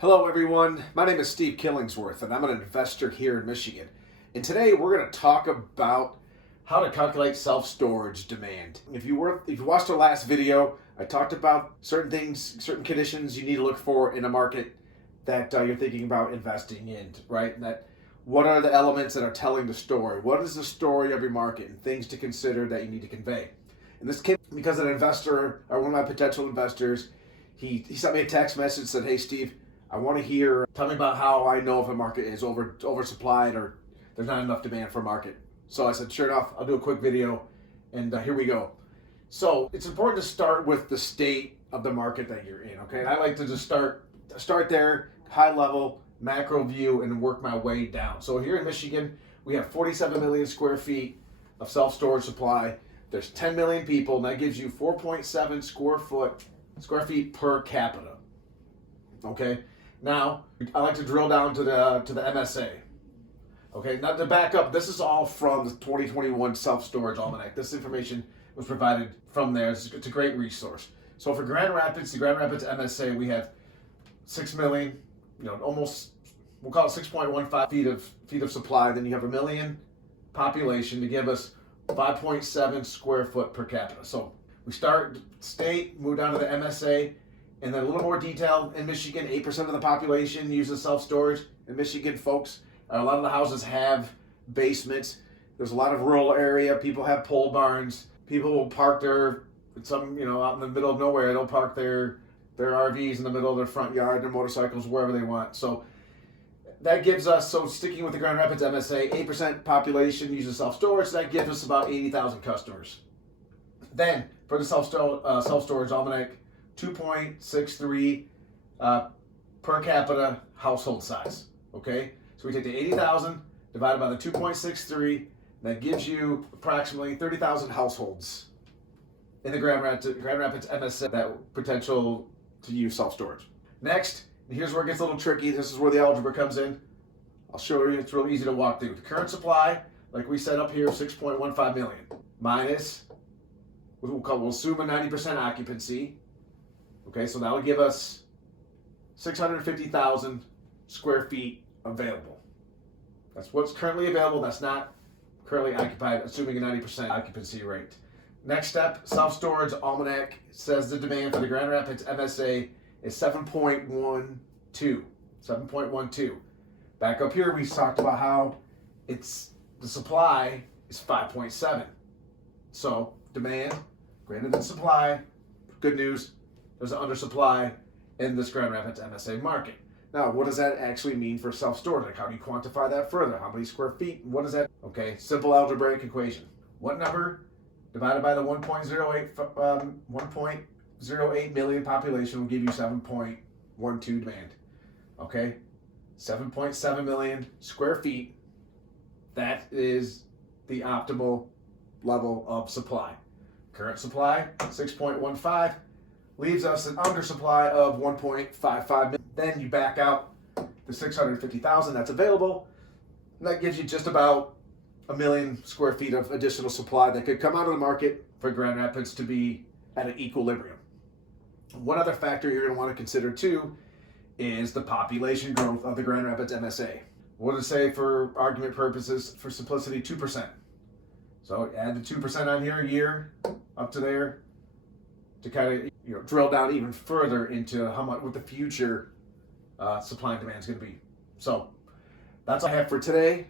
Hello everyone, my name is Steve Killingsworth and I'm an investor here in Michigan. And today we're going to talk about how to calculate self-storage demand. If you watched our last video, I talked about certain things, certain conditions you need to look for in a market that you're thinking about investing in, right? What are the elements that are telling the story? What is the story of your market and things to consider that you need to convey? And this came because an investor, or one of my potential investors, he sent me a text message and said, "Hey Steve, I want to tell me about how I know if a market is oversupplied or there's not enough demand for a market." So I said, sure enough, I'll do a quick video, and here we go. So it's important to start with the state of the market that you're in, okay? And I like to just start there, high level, macro view, and work my way down. So here in Michigan, we have 47 million square feet of self-storage supply. There's 10 million people, and that gives you 4.7 square feet per capita, okay? Now, I like to drill down to the MSA. Okay, now to back up, this is all from the 2021 Self-Storage Almanac. This information was provided from there. It's a great resource. So for Grand Rapids, the Grand Rapids MSA, we have 6 million, almost, we'll call it 6.15 feet of supply. Then you have a million population to give us 5.7 square foot per capita. So we start state, move down to the MSA, and then a little more detail. In Michigan, 8% of the population uses self-storage. In Michigan, folks, a lot of the houses have basements. There's a lot of rural area. People have pole barns. People will park out in the middle of nowhere. They'll park their RVs in the middle of their front yard, their motorcycles, wherever they want. So that gives us, sticking with the Grand Rapids MSA, 8% population uses self-storage. That gives us about 80,000 customers. Then, for the self-storage almanac, 2.63 per capita household size, okay? So we take the 80,000 divided by the 2.63, that gives you approximately 30,000 households in the Grand Rapids MSA that potential to use self-storage. Next, and here's where it gets a little tricky. This is where the algebra comes in. I'll show you, it's real easy to walk through. The current supply, like we set up here, 6.15 million, minus, we'll assume a 90% occupancy. Okay, so that'll give us 650,000 square feet available. That's what's currently available. That's not currently occupied, assuming a 90% occupancy rate. Next step, self-storage almanac says the demand for the Grand Rapids MSA is 7.12. Back up here, we talked about how the supply is 5.7. So demand greater than supply. Good news. There's an undersupply in this Grand Rapids MSA market. Now, what does that actually mean for self-storage? Like, how do you quantify that further? How many square feet? What is that? Okay, simple algebraic equation. What number divided by the 1.08 million population will give you 7.12 demand? Okay, 7.7 million square feet. That is the optimal level of supply. Current supply, 6.15. Leaves us an undersupply of 1.55 million. Then you back out the 650,000 that's available. And that gives you just about a million square feet of additional supply that could come out of the market for Grand Rapids to be at an equilibrium. One other factor you're going to want to consider too is the population growth of the Grand Rapids MSA. What does it say for argument purposes, for simplicity, 2%. So add the 2% on here a year up to there to kind of drill down even further into what the future supply and demand is going to be. So that's all I have for today.